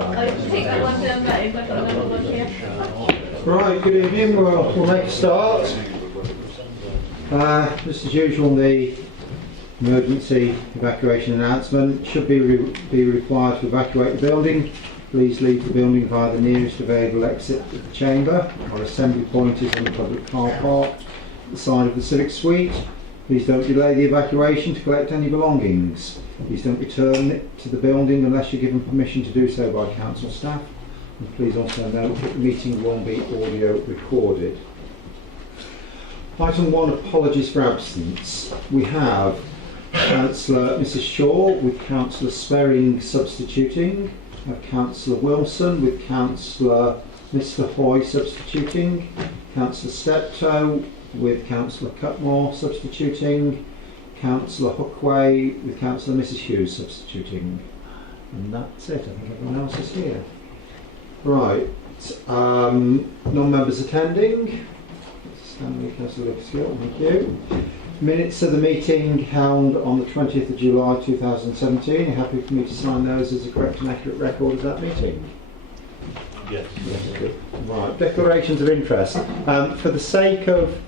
I think that one's done, but I've got another one here. Right, good evening. We'll make a start. Just as usual, the emergency evacuation announcement. Should be required to evacuate the building. Please leave the building via the nearest available exit of the chamber. Our assembly point is in the public car park at the side of the Civic Suite. Please don't delay the evacuation to collect any belongings. Please don't return it to the building unless you're given permission to do so by council staff. And please also note that the meeting will be audio recorded. Item 1, apologies for absence. We have Councillor Mrs Shaw with Councillor Sperring substituting. We have Councillor Wilson with Councillor Mr Hoy substituting. Councillor Steptoe with Councillor Cutmore substituting. Councillor Hookway with Councillor Mrs Hughes substituting. And that's it. I think everyone else is here. Right. Non-members attending. Stanley, Councillor Lickskill, thank you. Minutes of the meeting held on the 20th of July 2017. Are you happy for me to sign those as a correct and accurate record of that meeting? Yes. Yes. Right. Declarations of interest. For the sake of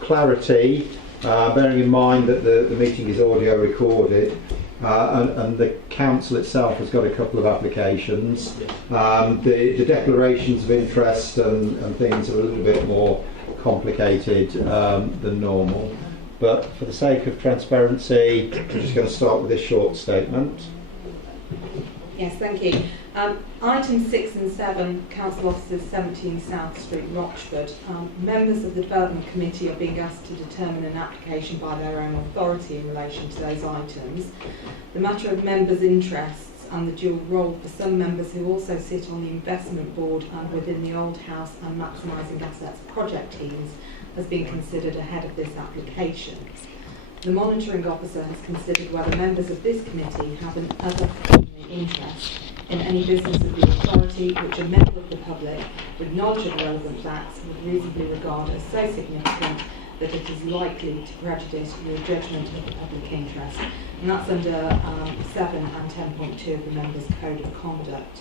clarity, bearing in mind that the meeting is audio recorded, and the council itself has got a couple of applications. The declarations of interest and things are a little bit more complicated than normal, but for the sake of transparency, I'm just going to start with this short statement. Yes, thank you. Items 6 and 7, Council Offices 17 South Street, Rochford. Members of the Development Committee are being asked to determine an application by their own authority in relation to those items. The matter of members' interests and the dual role for some members who also sit on the investment board and within the Old House and Maximising Assets project teams has been considered ahead of this application. The monitoring officer has considered whether members of this committee have an other interest in any business of the authority which a member of the public with knowledge of the relevant facts would reasonably regard as so significant that it is likely to prejudice your judgment of the public interest. And that's under 7 and 10.2 of the Members' Code of Conduct.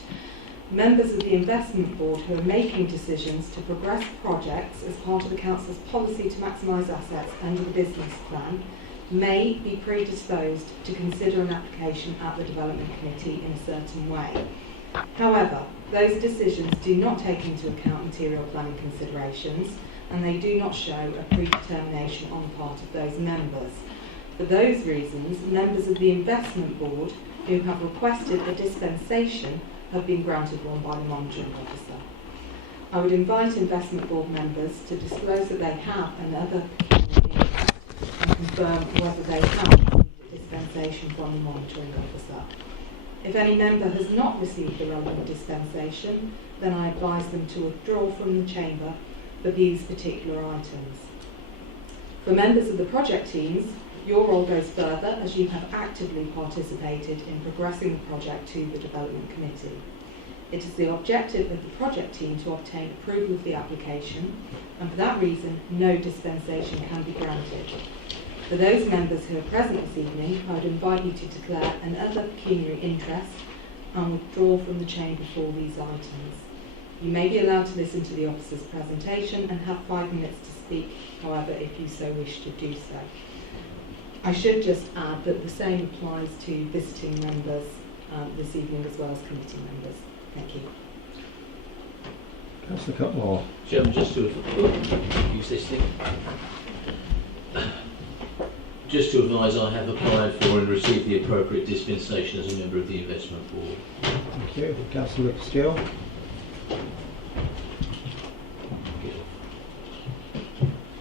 Members of the investment board who are making decisions to progress projects as part of the council's policy to maximise assets under the business plan may be predisposed to consider an application at the development committee in a certain way. However, those decisions do not take into account material planning considerations, and they do not show a predetermination on the part of those members. For those reasons, members of the investment board who have requested a dispensation have been granted one by the monitoring officer. I would invite investment board members to disclose that they have another interest and confirm whether they have received a dispensation from the monitoring officer. If any member has not received the relevant dispensation, then I advise them to withdraw from the chamber for these particular items. For members of the project teams, your role goes further as you have actively participated in progressing the project to the development committee. It is the objective of the project team to obtain approval of the application, and for that reason, no dispensation can be granted. For those members who are present this evening, I would invite you to declare another pecuniary interest and withdraw from the chamber for these items. You may be allowed to listen to the officer's presentation and have 5 minutes to speak, however, if you so wish to do so. I should just add that the same applies to visiting members this evening as well as committee members. Thank you. Councillor Cutmore. Chairman, just to advise, I have applied for and received the appropriate dispensation as a member of the investment board. Thank you. Councillor Lickskill.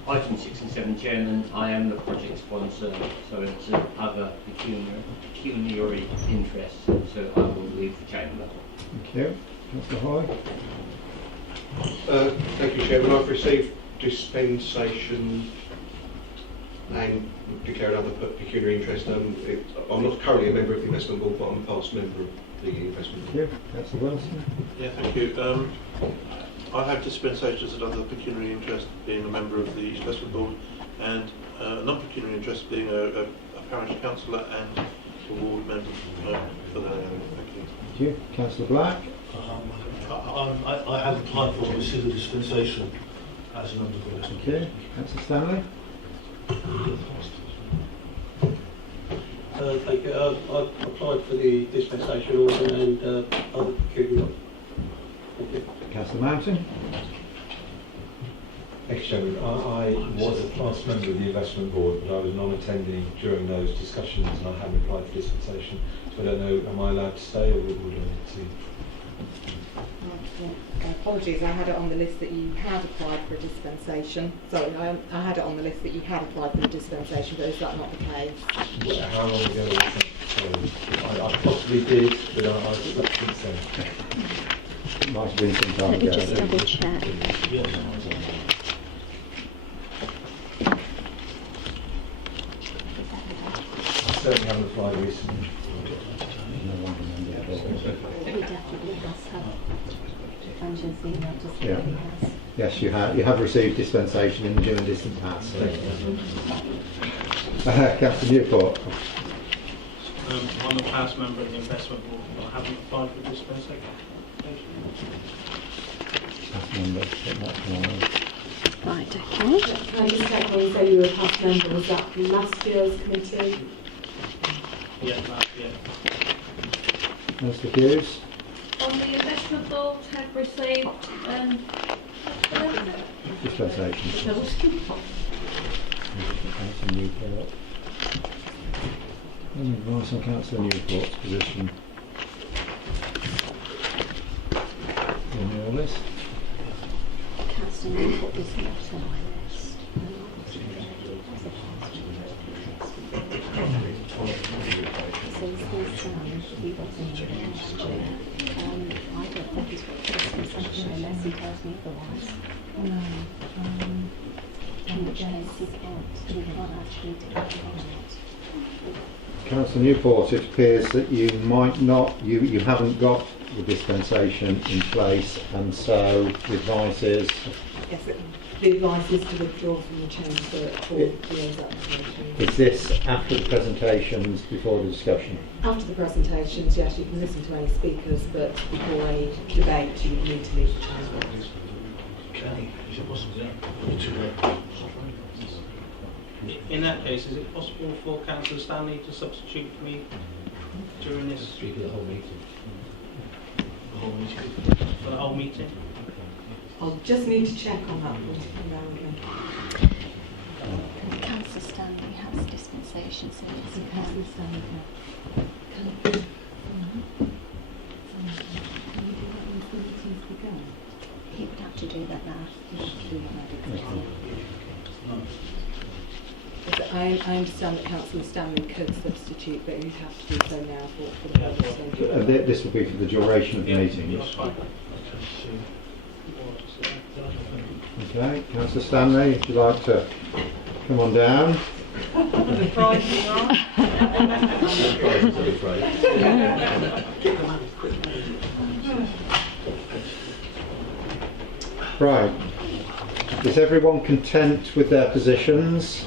Item 6 and 7, Chairman, I am the project sponsor, so it's other pecuniary interests, so I will leave the chamber. Thank you. Councillor Hoy. Thank you, Chairman. I've received dispensation and declared other pecuniary interest. I'm not currently a member of the investment board, but I'm a past member of the investment board. Thank you. Councillor Wilson. Yeah, thank you. I have dispensations and other pecuniary interest being a member of the investment board, and non-pecuniary interest being a parish councillor and a ward member for the area. Thank you. Thank you. Councillor Black. I have applied for receive the dispensation as a member of the investment. Thank you. Councillor Stanley? Thank you. I've applied for the dispensation order and other peculiar. Thank you. Councillor Mountain? Ex-Chairman, I was a past member of the investment board, but I was non-attending during those discussions and I haven't applied for dispensation. So I don't know, am I allowed to stay or would I need to? Apologies, I had it on the list that you had applied for a dispensation. Sorry, I had it on the list that you had applied for a dispensation, but is that not the case? Yeah, how long ago was that? I possibly did, but I slept since then. Might have been some time Let me ago. just double check. I certainly haven't applied recently. He definitely does have Angela's email to say Yeah. he has. Yes, you have received dispensation in the due and distant past. Councillor Newport? I'm a past member of the investment board, but I haven't applied for dispensation. Past member, but not tomorrow. Right, okay. Can I just check when you say you were a past member, was that last year's committee? Yeah, that, yeah. Councillor Hughes? On the investment board have received Dispensation. Councillor Newport. Any advice on Councillor Newport's position? In your list? Councillor Newport is not on my list. So he wasn't here last year. I don't think he's got dispensation unless he tells me otherwise. No. In which case he can't actually do it. Councillor Newport, it appears that you might not, you haven't got the dispensation in place, and so the advice is... Yes, the advice is to withdraw from the chamber for the application. Is this after the presentations, before the discussion? After the presentations, yes, you can listen to any speakers, but before any debate, you would need to leave the chamber. Okay, is it possible? In that case, is it possible for Councillor Stanley to substitute for me during this? Speak of the whole meeting. The whole meeting? For the whole meeting? I'll just need to check on that one. Bear with me. Councillor Stanley has dispensation, so it's Councillor Stanley. he would have to do that now. I understand that Councillor Stanley could substitute, but you'd have to do so now for the purpose of This will be for the duration of the meeting. Okay, Councillor Stanley, if you'd like to come on down. Right. Is everyone content with their positions?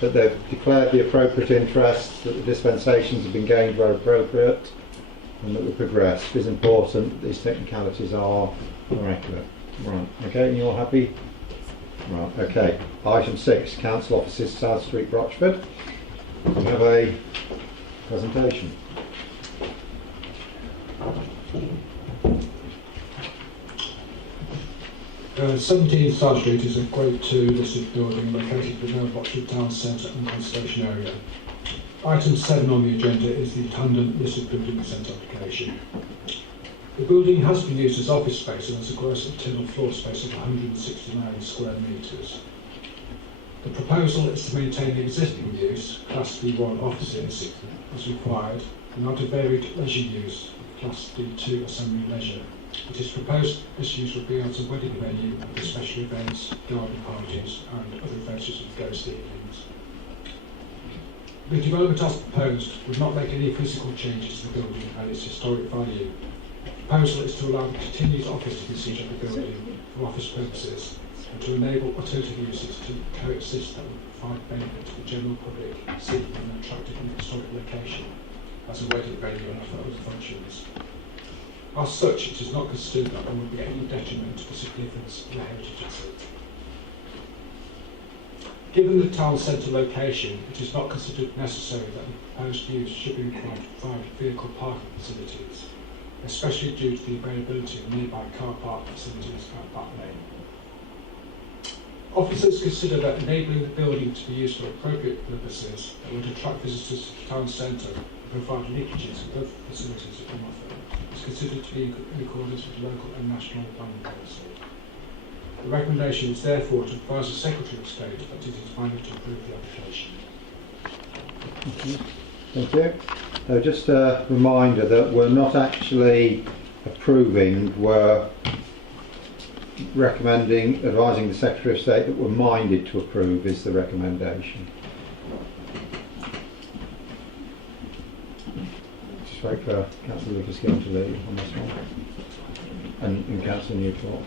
That they've declared the appropriate interests, that the dispensations have been gained where appropriate, and that we progress. It is important that these technicalities are accurate. Right, okay, and you're happy? Right, okay. Item 6, Council Offices, South Street, Rochford. We have a presentation. 17 South Street is a Grade 2 listed building located within Rochford Town Centre and Conservation Area. Item 7 on the agenda is the Tandon listed building consent application. The building has been used as office space and has a gross internal floor space of 169 square metres. The proposal is to maintain the existing use, Class D1 offices, as required, and add a varied leisure use, Class D2 assembly leisure. It is proposed this use will be as a wedding venue for special events, garden parties and other events such as ghost evenings. The development as proposed would not make any physical changes to the building and its historic value. The proposal is to allow the continued occupancy usage of the building for office purposes and to enable alternative uses to coexist and provide benefit to the general public seeking an attractive and historic location as a wedding venue and for other functions. As such, it is not considered that there would be any detriment to the significance of the heritage asset. Given the town centre location, it is not considered necessary that the proposed use should be required to provide vehicle parking facilities, especially due to the availability of nearby car park facilities at Back Lane. Officers consider that enabling the building to be used for appropriate purposes that would attract visitors to the town centre and provide linkages with other facilities at Plymouth is considered to be in accordance with local and national planning policy. The recommendation is therefore to advise the Secretary of State that it is minded to approve the application. Thank you. Just a reminder that we're not actually approving, we're recommending, advising the Secretary of State that we're minded to approve is the recommendation. Just wait for Councillor Lucas-Gill to leave on this one. And Councillor Newport.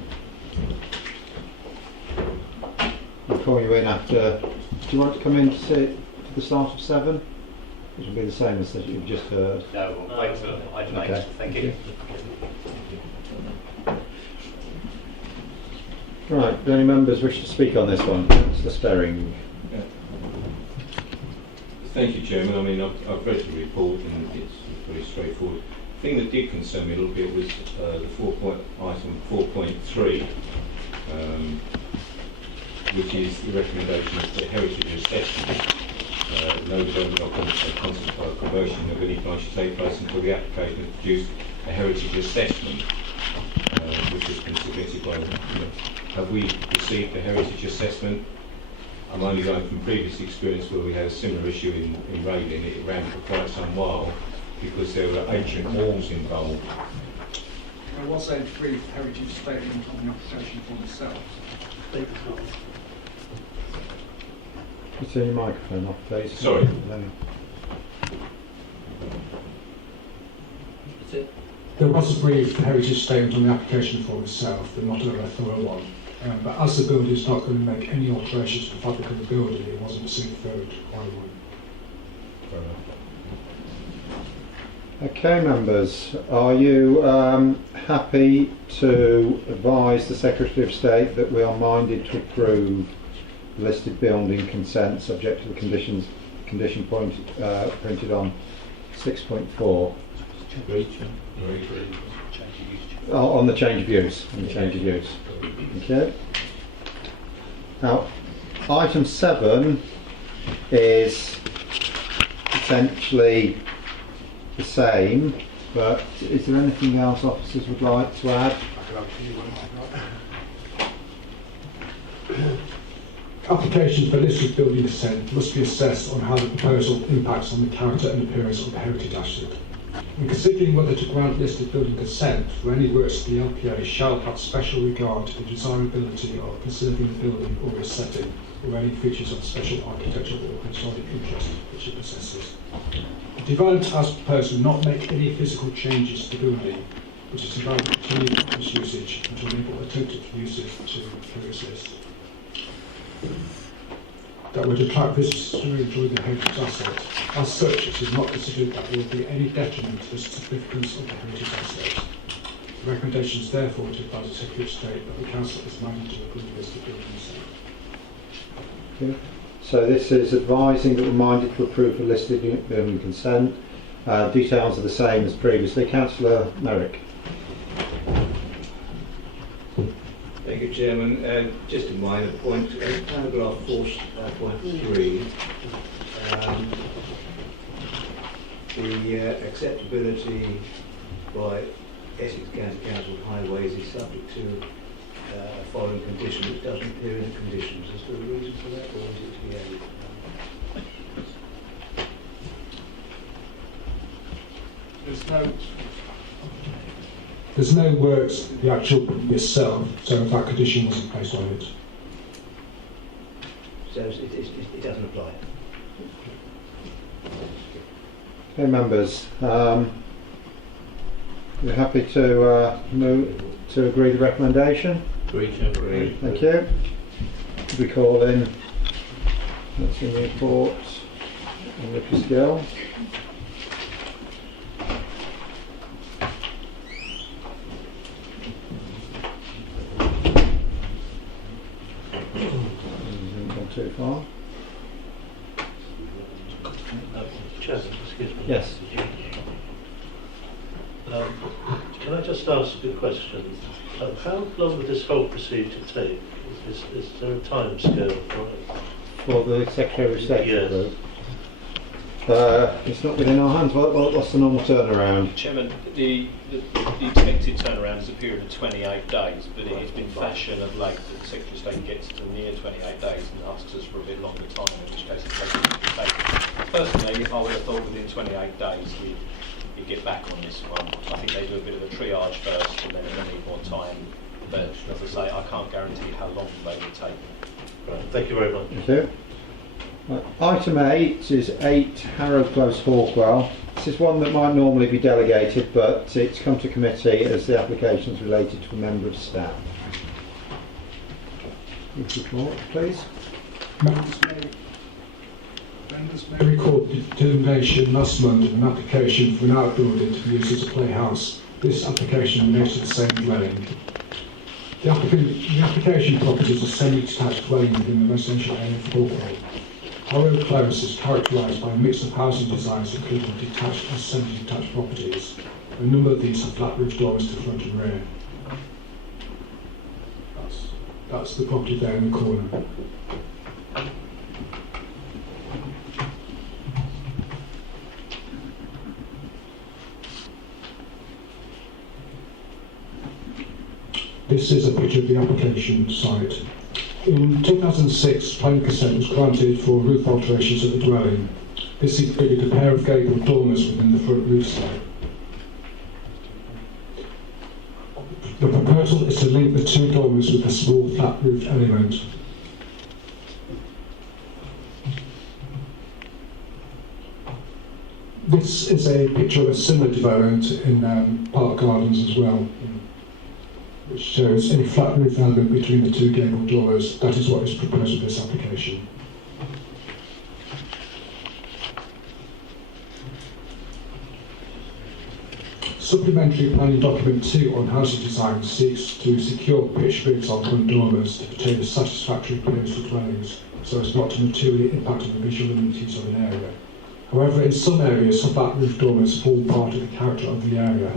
I'll call you in after. Do you want to come in to sit to the start of 7? It will be the same as that you've just heard. No, we'll wait till item 8. Okay. Thank you. Right, do any members wish to speak on this one? Mr. Sperring. Thank you, Chairman. I mean, I've read the report and it's pretty straightforward. The thing that did concern me a little bit was the item 4.3, which is the recommendation of the heritage assessment. No development or contemplated promotion of any plan should take place until the application has produced a heritage assessment, which has been submitted by Have we received a heritage assessment? I'm only going from previous experience where we had a similar issue in Raven. It ran for quite some while because there were ancient walls involved. There was a brief heritage statement on the application form itself. Turn your microphone off, please. Sorry. There was a brief heritage statement on the application form itself, but not a very thorough one. But as the builder is not going to make any alterations to the fabric of the building, it wasn't received further to require one. Okay, members, are you happy to advise the Secretary of State that we are minded to approve listed building consent subject to the condition printed on 6.4? On the change of use. Okay. Now, item 7 is essentially the same, but is there anything else officers would like to add? Applications for listed building consent must be assessed on how the proposal impacts on the character and appearance of the heritage asset. In considering whether to grant listed building consent for any works the LPA shall have special regard to the desirability of preserving the building or its setting, or any features of special architectural or historic interest which it possesses. The development has proposed to not make any physical changes to the building, but is to continue its usage and to enable attempted uses to coexist. That would attract visitors to enjoy the heritage asset. As such, it is not considered that there will be any detriment to the significance of the heritage asset. The recommendation is therefore to advise the Secretary of State that the Council is minded to approve this building consent. Okay. So this is advising that we're minded to approve the listed building consent. Details are the same as previously. Councillor Merrick. Thank you, Chairman. Just a minor point. Paragraph 4.3, the acceptability by Essex County Council Highways is subject to following conditions. It doesn't appear in the conditions. Is there a reason for that, or is it here? There's no works, the actual building itself, so that condition wasn't placed on it. So it doesn't apply. Okay, members, you're happy to move to agree the recommendation? Agree. Thank you. We call in that's in the report and Lucas-Gill. far. Chairman, excuse me. Yes. Can I just ask a question? How long would this whole procedure take? Is there a time scale for it? For the Secretary of State Yes. group. It's not within our hands. What's the normal turnaround? Chairman, the expected turnaround is a period of 28 days, but it has been fashion of late that the Secretary of State gets to near 28 days and asks us for a bit longer time, in which case it takes a bit later. Personally, I would have thought within 28 days we'd get back on this one. I think they do a bit of a triage first and then if they need more time. But as I say, I can't guarantee how long they will take. Right, thank you very much. Thank you. Right, item 8 is 8 Harrow Close, Hawkwell. This is one that might normally be delegated, but it's come to committee as the application is related to a member of staff. Report, please. Members may record the determination last month of an application for an outbuilding to be used as a playhouse. This application relates to the same dwelling. The application property is a semi-detached dwelling within the residential area of Hawkwell. Harrow Close is characterised by a mix of housing designs including detached and semi-detached properties. A number of these have flat roof doors to front and rear. That's the property there in the corner. This is a picture of the application site. In 2006, planning consent was granted for roof alterations at the dwelling. This included a pair of gabled dormers within the front roof side. The proposal is to link the two dormers with a small flat roof element. This is a picture of a similar development in Park Gardens as well, which shows a flat roof element between the two gable doors. That is what is proposed with this application. Supplementary planning document 2 on housing design seeks to secure pitch grids on front dormers to obtain a satisfactory appearance for dwellings, so as not to materially impact on the visual amenities of an area. However, in some areas, flat roof dormers form part of the character of the area.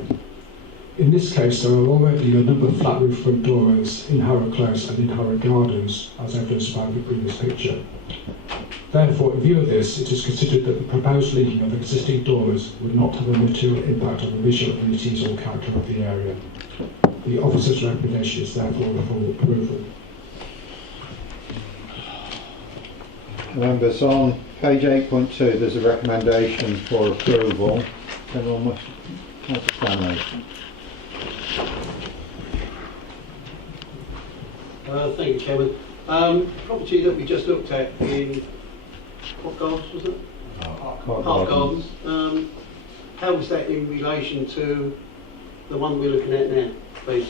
In this case, there are already a number of flat roof front dormers in Harrow Close and in Harrow Gardens, as evidenced by the previous picture. Therefore, in view of this, it is considered that the proposed linking of existing dormers would not have a material impact on the visual amenities or character of the area. The officer's recommendation is therefore for approval. Members, on page 8.2 there's a recommendation for approval. Everyone must Stanley. Thank you, Chairman. Property that we just looked at in what gardens was it? Park Gardens. How was that in relation to the one we're looking at now, please?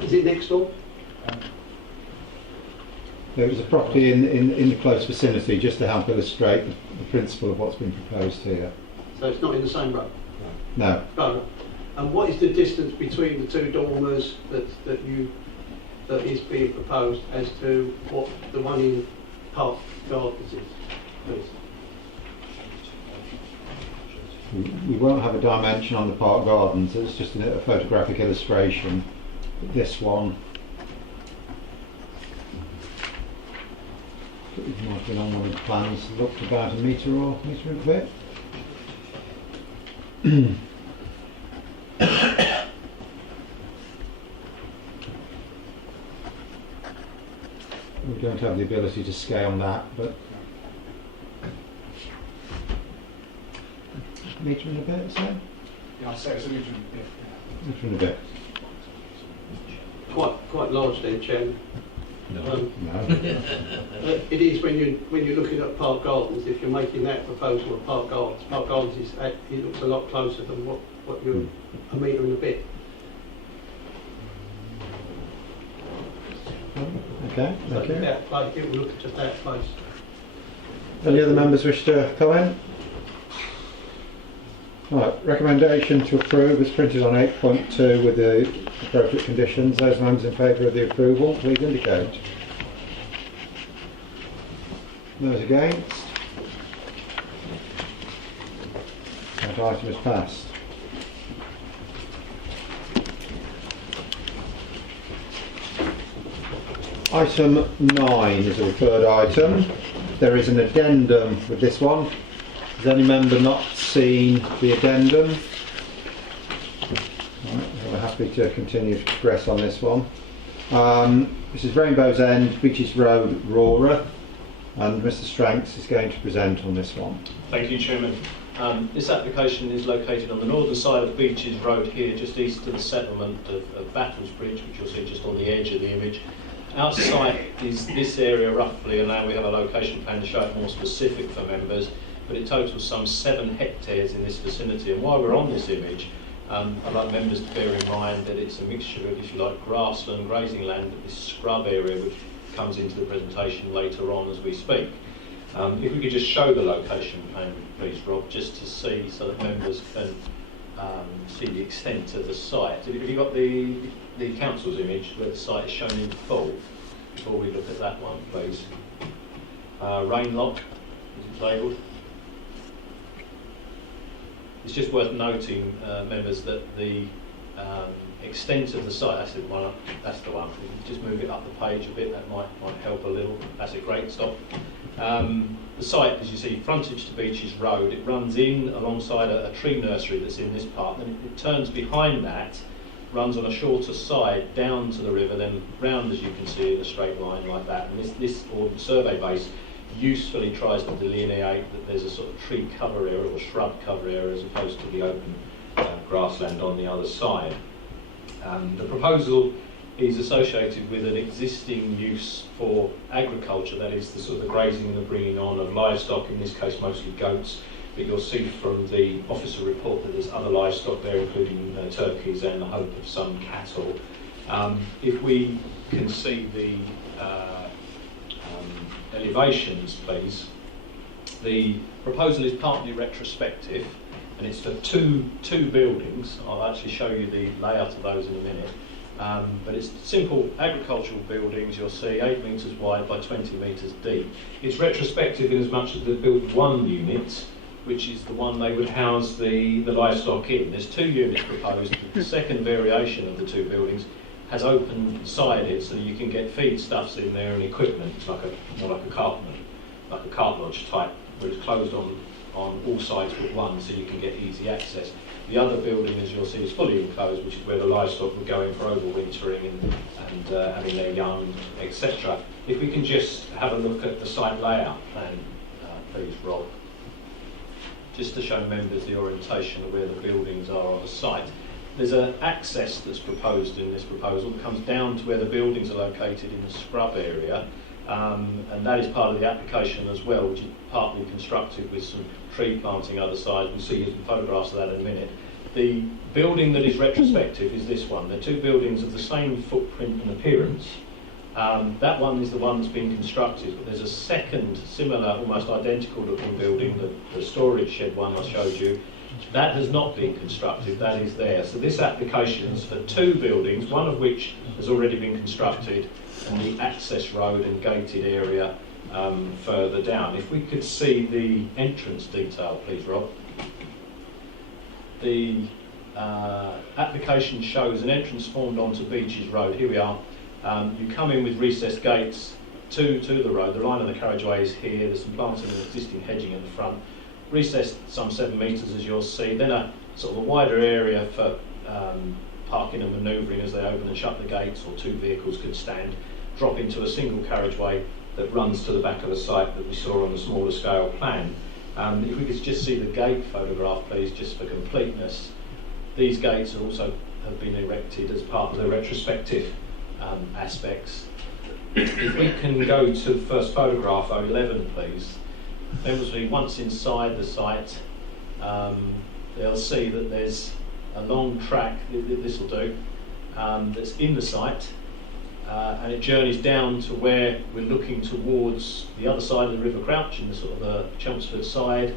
Is it next door? There was a property in the close vicinity, just to help illustrate the principle of what's been proposed here. So it's not in the same row? No. No. And what is the distance between the two dormers that is being proposed as to what the one in Park Gardens is, please? We won't have a dimension on the Park Gardens, it's just a photographic illustration. This one, it might have been on one of the plans, looked about a metre and a bit. We don't have the ability to scale that, but metre and a bit, so? Yeah, I'd say it's a metre and a bit. Metre and a bit. Quite large then, Chairman. No. It is when you're looking at Park Gardens. If you're making that proposal of Park Gardens is it looks a lot closer than what you're a metre and a bit. Okay, thank you. It will look at just that place. Any other members wish to comment? Right, recommendation to approve is printed on 8.2 with the appropriate conditions. Those members in favour of the approval, please indicate. Those against? That item is passed. Item 9 is a referred item. There is an addendum with this one. Has any member not seen the addendum? Right, we're happy to continue to progress on this one. This is Rainbow's End, Beaches Road, Rora, and Mr. Stranks is going to present on this one. Thank you, Chairman. This application is located on the northern side of Beaches Road here, just east of the settlement of Battles Bridge, which you'll see just on the edge of the image. Our site is this area roughly, and now we have a location plan to show it more specific for members, but it totals some 7 hectares in this vicinity. And while we're on this image, I'd like members to bear in mind that it's a mixture of, if you like, grassland, grazing land, this scrub area which comes into the presentation later on as we speak. If we could just show the location plan, please, Rob, just to see, so that members can see the extent of the site. Have you got the council's image where the site is shown in full? Before we look at that one, please. Rainlock, is it labelled? It's just worth noting, members, that the extent of the site, that's the one. If you just move it up the page a bit, that might help a little. That's a great stop. The site, as you see, frontage to Beaches Road, it runs in alongside a tree nursery that's in this part, and it turns behind that, runs on a shorter side down to the river, then round, as you can see, in a straight line like that. And this survey base usefully tries to delineate that there's a sort of tree cover area or shrub cover area as opposed to the open grassland on the other side. The proposal is associated with an existing use for agriculture, that is the sort of the grazing and the bringing on of livestock, in this case mostly goats, but you'll see from the officer report that there's other livestock there, including turkeys and the hope of some cattle. If we can see the elevations, please. The proposal is partly retrospective, and it's for two buildings. I'll actually show you the layout of those in a minute. But it's simple agricultural buildings, you'll see 8 metres wide by 20 metres deep. It's retrospective in as much as they built one unit, which is the one they would house the livestock in. There's 2 units proposed. The second variation of the 2 buildings has open sided, so you can get feedstuffs in there and equipment. It's like more like a cart lodge type, where it's closed on all sides but one, so you can get easy access. The other building, as you'll see, is fully enclosed, which is where the livestock would go in for overwintering and having their young, etc. If we can just have a look at the site layout plan, please, Rob, just to show members the orientation of where the buildings are on the site. There's an access that's proposed in this proposal that comes down to where the buildings are located in the scrub area, and that is part of the application as well, which is partly constructed with some tree planting other side. We'll see some photographs of that in a minute. The building that is retrospective is this one. They're 2 buildings of the same footprint and appearance. That one is the one that's been constructed, but there's a second similar, almost identical looking building, the storage shed one I showed you. That has not been constructed, that is there. So this application is for 2 buildings, one of which has already been constructed, and the access road and gated area further down. If we could see the entrance detail, please, Rob. The application shows an entrance formed onto Beaches Road. Here we are. You come in with recessed gates to the road. The line of the carriageway is here. There's some planting and existing hedging in the front. Recessed some 7 metres, as you'll see. Then a sort of a wider area for parking and manoeuvring as they open and shut the gates, or 2 vehicles could stand. Drop into a single carriageway that runs to the back of the site that we saw on the smaller scale plan. If we could just see the gate photograph, please, just for completeness. These gates also have been erected as part of the retrospective aspects. If we can go to the first photograph, 011, please. Then once inside the site, they'll see that there's a long track, this will do, that's in the site, and it journeys down to where we're looking towards the other side of the River Crouch, in the sort of the Chelmsford side.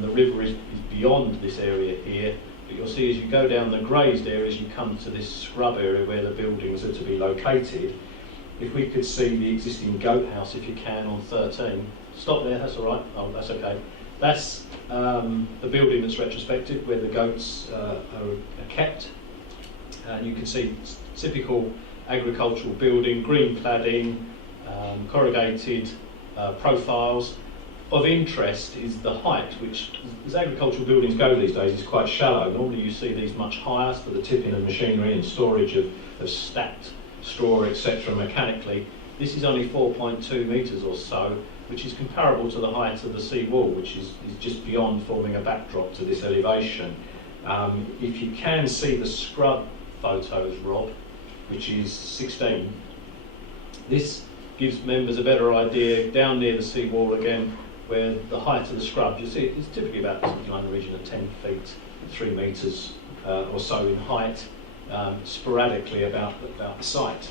The river is beyond this area here, but you'll see as you go down the grazed areas, you come to this scrub area where the buildings are to be located. If we could see the existing goat house, if you can, on 13. Stop there, that's all right. Oh, that's okay. That's the building that's retrospective, where the goats are kept. And you can see typical agricultural building, green cladding, corrugated profiles. Of interest is the height, which, as agricultural buildings go these days, is quite shallow. Normally you see these much higher for the tipping of machinery and storage of stacked straw, etc. mechanically. This is only 4.2 metres or so, which is comparable to the height of the sea wall, which is just beyond forming a backdrop to this elevation. If you can see the scrub photos, Rob, which is 16, this gives members a better idea down near the sea wall again, where the height of the scrub, you see it's typically about in the region of 10 feet, 3 metres or so in height, sporadically about the site.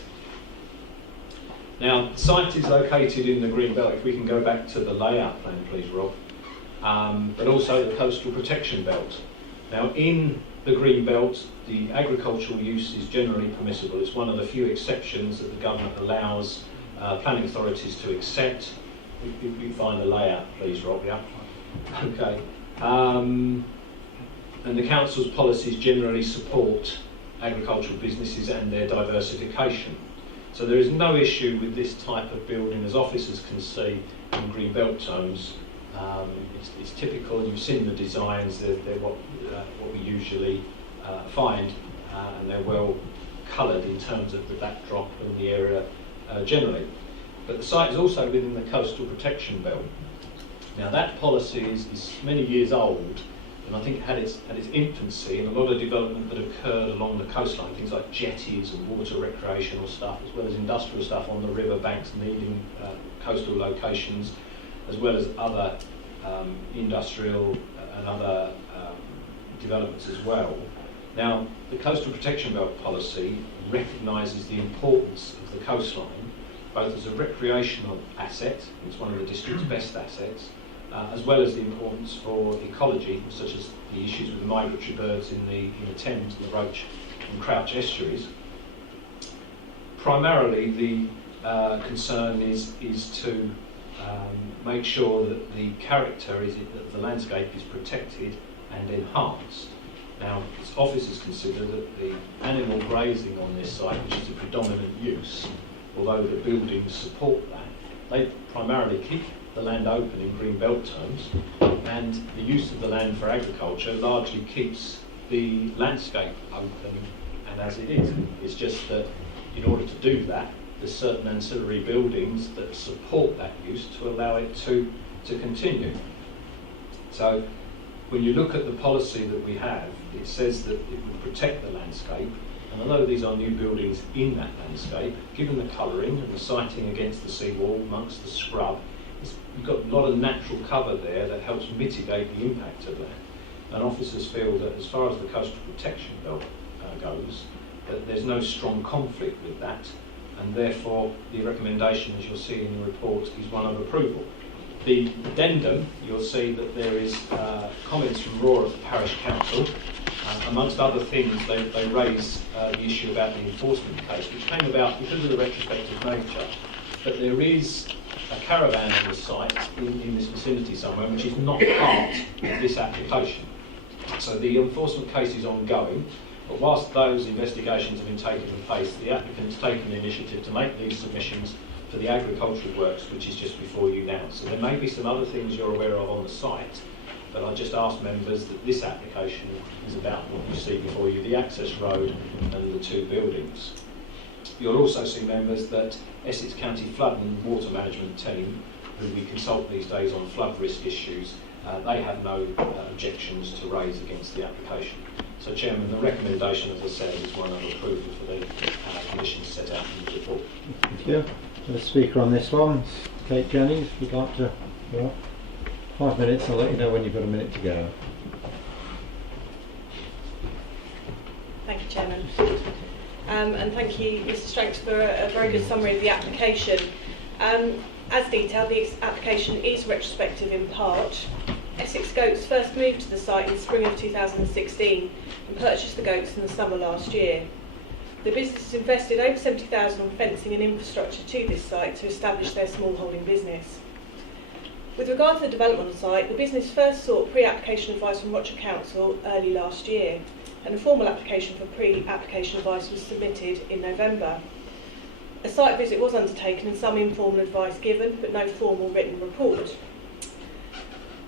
Now, the site is located in the green belt. If we can go back to the layout plan, please, Rob, but also the coastal protection belt. Now, in the green belt, the agricultural use is generally permissible. It's one of the few exceptions that the government allows planning authorities to accept. If you find the layout, please, Rob, yeah? Okay. And the council's policies generally support agricultural businesses and their diversification. So there is no issue with this type of building, as officers can see in green belt zones. It's typical, you've seen the designs, they're what we usually find, and they're well coloured in terms of the backdrop and the area generally. But the site is also within the coastal protection belt. Now that policy is many years old, and I think it had its infancy in a lot of development that occurred along the coastline, things like jetties and water recreational stuff, as well as industrial stuff on the river banks needing coastal locations, as well as other industrial and other developments as well. Now, the Coastal Protection Belt policy recognises the importance of the coastline, both as a recreational asset, it's one of the district's best assets, as well as the importance for ecology, such as the issues with the migratory birds in the Thames, the Roach and Crouch estuaries. Primarily, the concern is to make sure that the character that the landscape is protected and enhanced. Now, officers consider that the animal grazing on this site, which is a predominant use, although the buildings support that, they primarily keep the land open in green belt terms, and the use of the land for agriculture largely keeps the landscape open and as it is. It's just that in order to do that, there's certain ancillary buildings that support that use to allow it to continue. So when you look at the policy that we have, it says that it would protect the landscape, and although these are new buildings in that landscape, given the colouring and the siting against the seawall amongst the scrub, you've got a lot of natural cover there that helps mitigate the impact of that. And officers feel that as far as the coastal protection belt goes, that there's no strong conflict with that, and therefore the recommendation, as you'll see in the report, is one of approval. The addendum, you'll see that there is comments from Roar of the Parish Council. Amongst other things, they raise the issue about the enforcement case, which came about because of the retrospective nature. But there is a caravan on the site in this vicinity somewhere, which is not part of this application. So the enforcement case is ongoing, but whilst those investigations have been taking place, the applicant's taken the initiative to make these submissions for the agricultural works, which is just before you now. So there may be some other things you're aware of on the site, but I just ask members that this application is about what you see before you, the access road and the two buildings. You'll also see, members, that Essex County Flood and Water Management team, who we consult these days on flood risk issues, they have no objections to raise against the application. So, Chairman, the recommendation, as I said, is one of approval for the conditions set out in the report. Thank you. The speaker on this one is Kate Jennings. If you'd like to go up. 5 minutes, I'll let you know when you've got a minute to go. Thank you, Chairman. And thank you, Mr. Stranks, for a very good summary of the application. As detailed, the application is retrospective in part. Essex Goats first moved to the site in the spring of 2016 and purchased the goats in the summer last year. The business has invested over £70,000 on fencing and infrastructure to this site to establish their small holding business. With regard to the development on site, the business first sought pre-application advice from Rochester Council early last year, and a formal application for pre-application advice was submitted in November. A site visit was undertaken and some informal advice given, but no formal written report.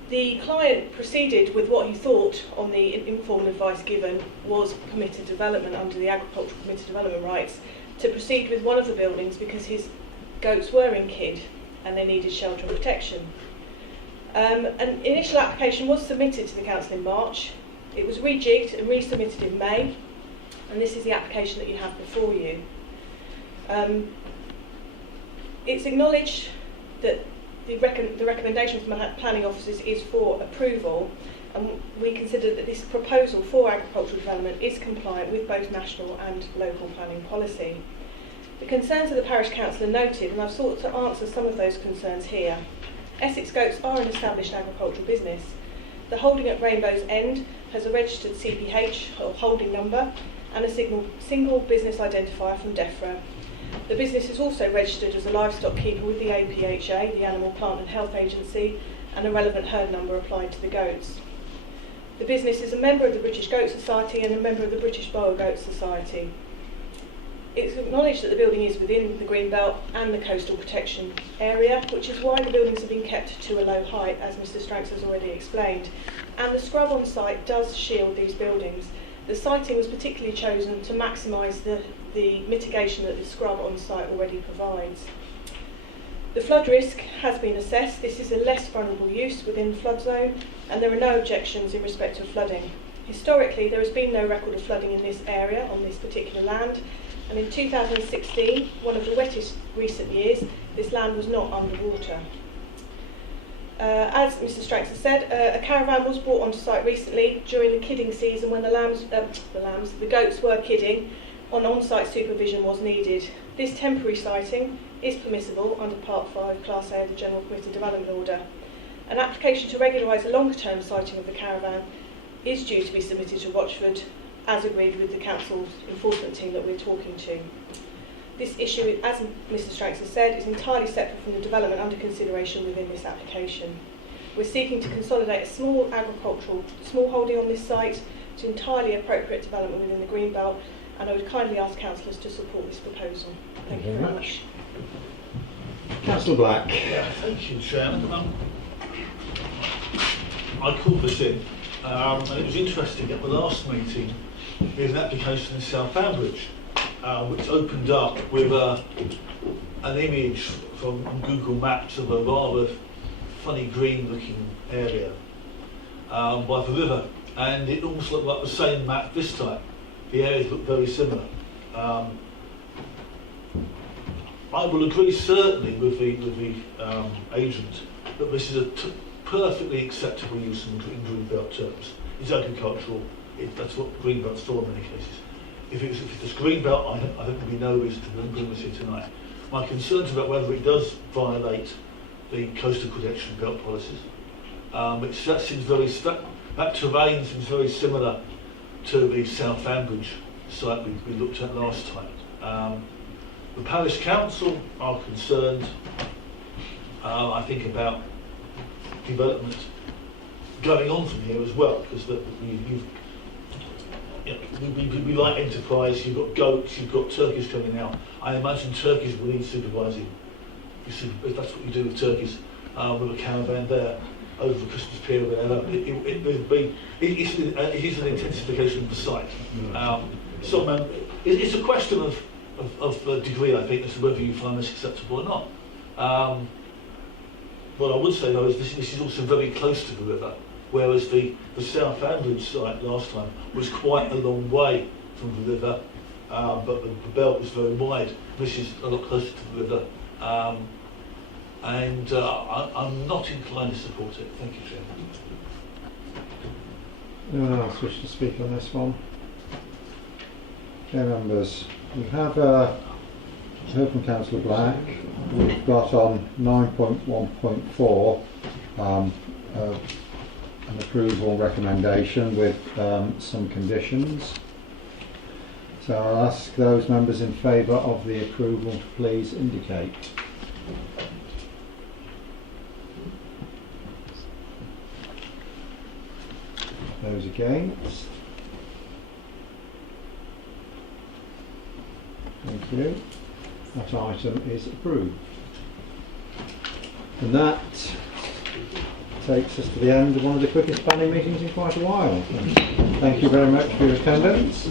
The client proceeded with what he thought on the informal advice given was permitted development under the agricultural permitted development rights to proceed with one of the buildings because his goats were in kid and they needed shelter and protection. An initial application was submitted to the council in March. It was rejigged and resubmitted in May, and this is the application that you have before you. It's acknowledged that the recommendation from the planning officers is for approval, and we consider that this proposal for agricultural development is compliant with both national and local planning policy. The concerns of the parish council are noted, and I've sought to answer some of those concerns here. Essex Goats are an established agricultural business. The holding at Rainbow's End has a registered CPH or holding number and a single business identifier from DEFRA. The business is also registered as a livestock keeper with the APHA, the Animal Plant and Health Agency, and a relevant herd number applied to the goats. The business is a member of the British Goat Society and a member of the British Boer Goat Society. It's acknowledged that the building is within the Greenbelt and the coastal protection area, which is why the buildings have been kept to a low height, as Mr Stranks has already explained. And the scrub on site does shield these buildings. The siting was particularly chosen to maximise the mitigation that the scrub on site already provides. The flood risk has been assessed. This is a less vulnerable use within the flood zone, and there are no objections in respect of flooding. Historically, there has been no record of flooding in this area on this particular land, and in 2016, one of the wettest recent years, this land was not underwater. As Mr Stranks has said, a caravan was brought onto site recently during the kidding season when the goats were kidding, on-site supervision was needed. This temporary siting is permissible under Part 5, Class A of the General Permitted Development Order. An application to regularise a longer-term siting of the caravan is due to be submitted to Rochford, as agreed with the council's enforcement team that we're talking to. This issue, as Mr Stranks has said, is entirely separate from the development under consideration within this application. We're seeking to consolidate a small agricultural smallholding on this site to entirely appropriate development within the Greenbelt, and I would kindly ask councillors to support this proposal. Thank you very much. Councillor Black. Yeah, thank you, Chairman. I called this in, and it was interesting at the last meeting. There's an application in South Ambridge, which opened up with an image from Google Maps of a rather funny green-looking area by the river, and it almost looked like the same map this time. The areas look very similar. I will agree certainly with the agent that this is a perfectly acceptable use in Greenbelt terms. It's agricultural. That's what Greenbelt's for in many cases. If it's Greenbelt, I think there'll be no reason to bring this here tonight. My concerns about whether it does violate the coastal protection belt policies. That terrain seems very similar to the South Ambridge site we looked at last time. The parish council are concerned, I think, about development going on from here as well, because we like enterprise. You've got goats, you've got turkeys coming out. I imagine turkeys will need supervising. That's what you do with turkeys, with a caravan there over the Christmas period or whatever. It is an intensification of the site. It's a question of degree, I think, as to whether you find this acceptable or not. What I would say though is this is also very close to the river, whereas the South Ambridge site last time was quite a long way from the river, but the belt was very wide. This is a lot closer to the river, and I'm not inclined to support it. Thank you, Chairman. Anyone else wish to speak on this one? Okay, members, we have heard from Councillor Black. We've got on 9.1.4 an approval recommendation with some conditions. So I'll ask those members in favour of the approval to please indicate. Those against? Thank you. That item is approved. And that takes us to the end of one of the quickest planning meetings in quite a while. Thank you very much for your attendance.